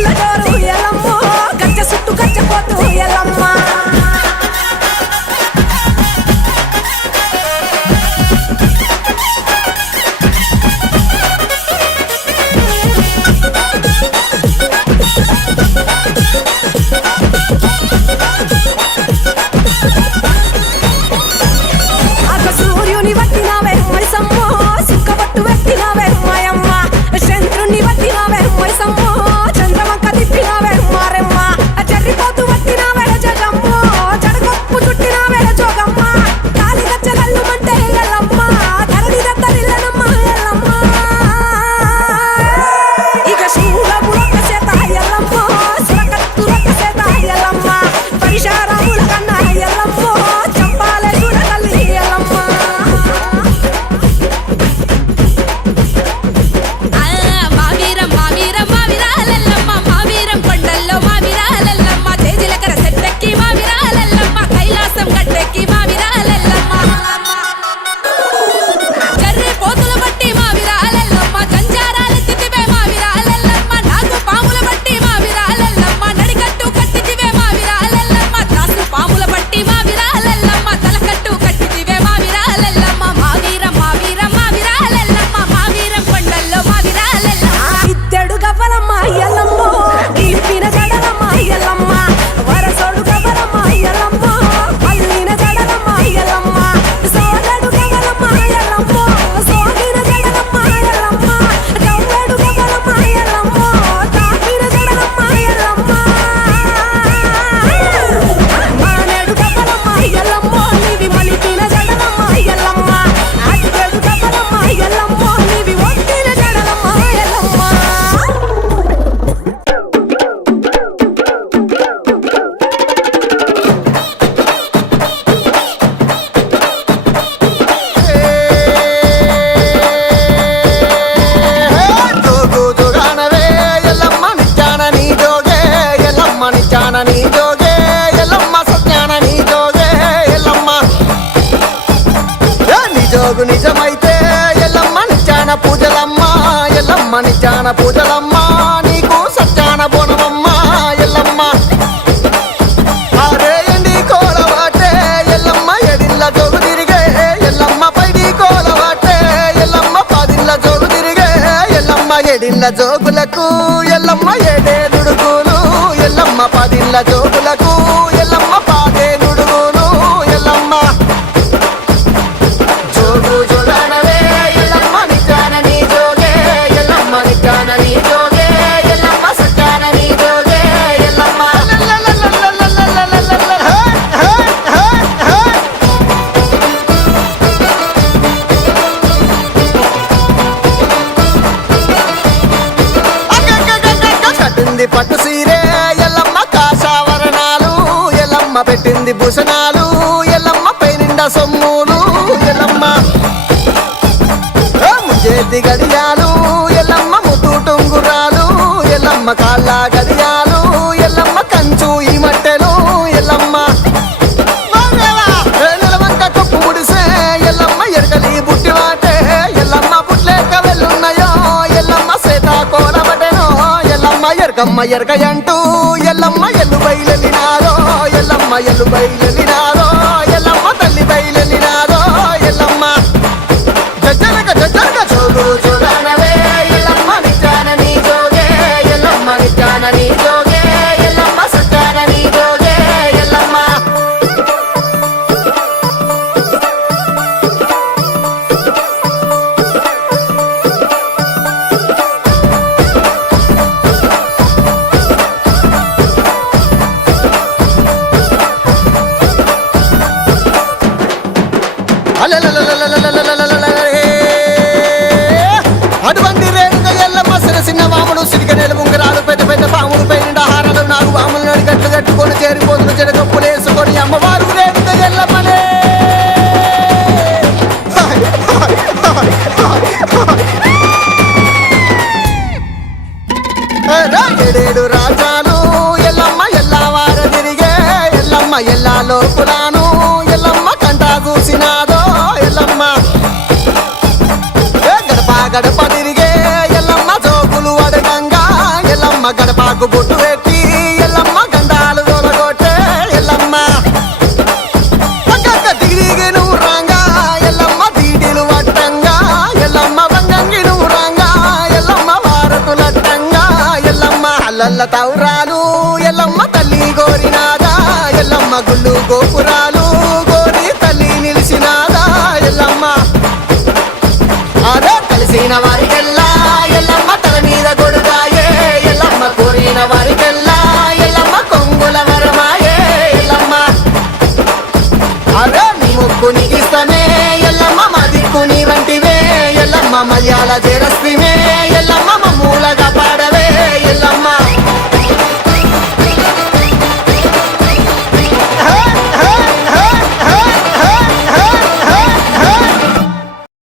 పూల జోరు ఎల్లమ్మో గజ్జ సుట్టు గజ్జపోతూ ఎల్లమ్మ సూర్యుని వట్టినవే మైసమ్మో సుక్కబట్టు వెట్టినవే మాయమ్మ చంద్రుని వట్టినవే మైసమ్మో చంద్రవంక తిప్పినవే మారెమ్మ చెర్రిపోతు వట్టినవే జగమ్మో జడగొప్పు చుట్టినవే జోగమ్మ కాలి గచ్చగల్లు మంటే ఎల్లమ్మ ధరణి దత్తరిల్లనమ్మ ఎల్లమ్మ ఇక శూలములొక్క సేత ఎల్లమ్మో సురకత్తులొక్క సేత ఎల్లమ్మ పరిశారముల కన్నా ఎల్లమ్మో చంపాలే చూడగల్లి ఎల్లమ్మ జోగు నిజమైతే ఎల్లమ్మ నిచ్చాన పూజలమ్మ ఎల్లమ్మ నిచ్చాన పూజలమ్మ నీకు సచ్చాన బోనమమ్మ ఎల్లమ్మ ఆరేయండి కోలవాటే ఎల్లమ్మ ఎడిల్ల జోగు తిరిగే ఎల్లమ్మ పైడి కోలవాటే ఎల్లమ్మ పదిల్ల జోగు తిరిగే ఎల్లమ్మ ఎడిల్ల జోగులకు ఎల్లమ్మ ఏడే నుడుగులు ఎల్లమ్మ పదిల్ల జోగులకు ఎల్లమ్మ పాదే నుడుగులు ఎల్లమ్మ పట్టు సీరే ఎల్లమ్మ కాషావరణాలు ఎల్లమ్మ పెట్టింది భూషణాలు ఎల్లమ్మ పైనిండా సొమ్ములు ఎల్లమ్మ చేతి గడియాలు ఎల్లమ్మ ముద్దు టొంగురాలు ఎల్లమ్మ కాళ్ళ గడియాలు ఎల్లమ్మ కంచు ఈ మట్టెలు ఎల్లమ్మ నెలవంక కొప్పు ముడిసే ఎల్లమ్మ ఎరగలి బుట్టి వాటే ఎల్లమ్మ పుట్లేక వెళ్ళున్నాయో ఎల్లమ్మ సీతాకోలబటెనో ఎల్లమ్మ ఎరకమ్మ ఎరకయంటూ ఎల్లమ్మ ఎల్లు బయలెళ్ళినారో ఎల్లమ్మ ఎల్లు బయలెళ్ళినారో ఎల్లమ్మ తల్లి బయలెళ్ళినారో ఎల్లమ్మ జజ్జనక జజ్జనక జోగు జోగానవే ఎల్లమ్మ నిచ్చాన నీ జోగే ఎల్లమ్మ నిచ్చాన నీ జోగే ఎల్లమ్మ సచ్చాన నీ జోగే ఎల్లమ్మ అటువంటి రేణుక ఎల్లమ్మ చిన్న వాములు సిరిగనేలు ఉంగరాలు పెద్ద పెద్ద పాములు పైన హారాలు నాలుగు వాములు నడిగట్లు కట్టుకొని చేరిపోతులు చెడకప్పులు వేసుకొని అమ్మవారు రేణుక ఎల్లమ్మనే ఏడేడు రాజాలు ఎల్లమ్మ ఎల్లవార తిరిగే ఎల్లమ్మ ఎల్లా లోకులాను ఎల్లమ్మ కంటా చూసినాదో ఎల్లమ్మ గడప గడప తిరిగే ఎల్లమ్మ జోగులు అడగంగా ఎల్లమ్మ గడపాకు బొట్టు పెట్టి ఎల్లమ్మ గండాలు తోలగొట్టే ఎల్లమ్మ పక్కక్క దిగి నువ్వు రాంగా ఎల్లమ్మ దీడిలు వట్టంగా ఎల్లమ్మ వంగంగి నువ్వు రాంగా ఎల్లమ్మ వారతులట్టంగా ఎల్లమ్మ అల్లల్ల తౌరాలు ఎల్లమ్మ తల్లి గోరినాదా ఎల్లమ్మ గుళ్ళు గోపురాలు గోరి తల్లి నిలిచినాదా ఎల్లమ్మ అదే కలిసిన వారికెల్లా ఎల్లమ్మ తల మీద గొడుగాయే ఎల్లమ్మ కోరిన వారికెల్లా ఎల్లమ్మ కొంగుల వరమాయే ఎల్లమ్మ అదే నీ ముక్కు నీకిస్తమే ఎల్లమ్మ మా దిక్కు నీ వంటివే ఎల్లమ్మ మల్యాల చేరస్తిమే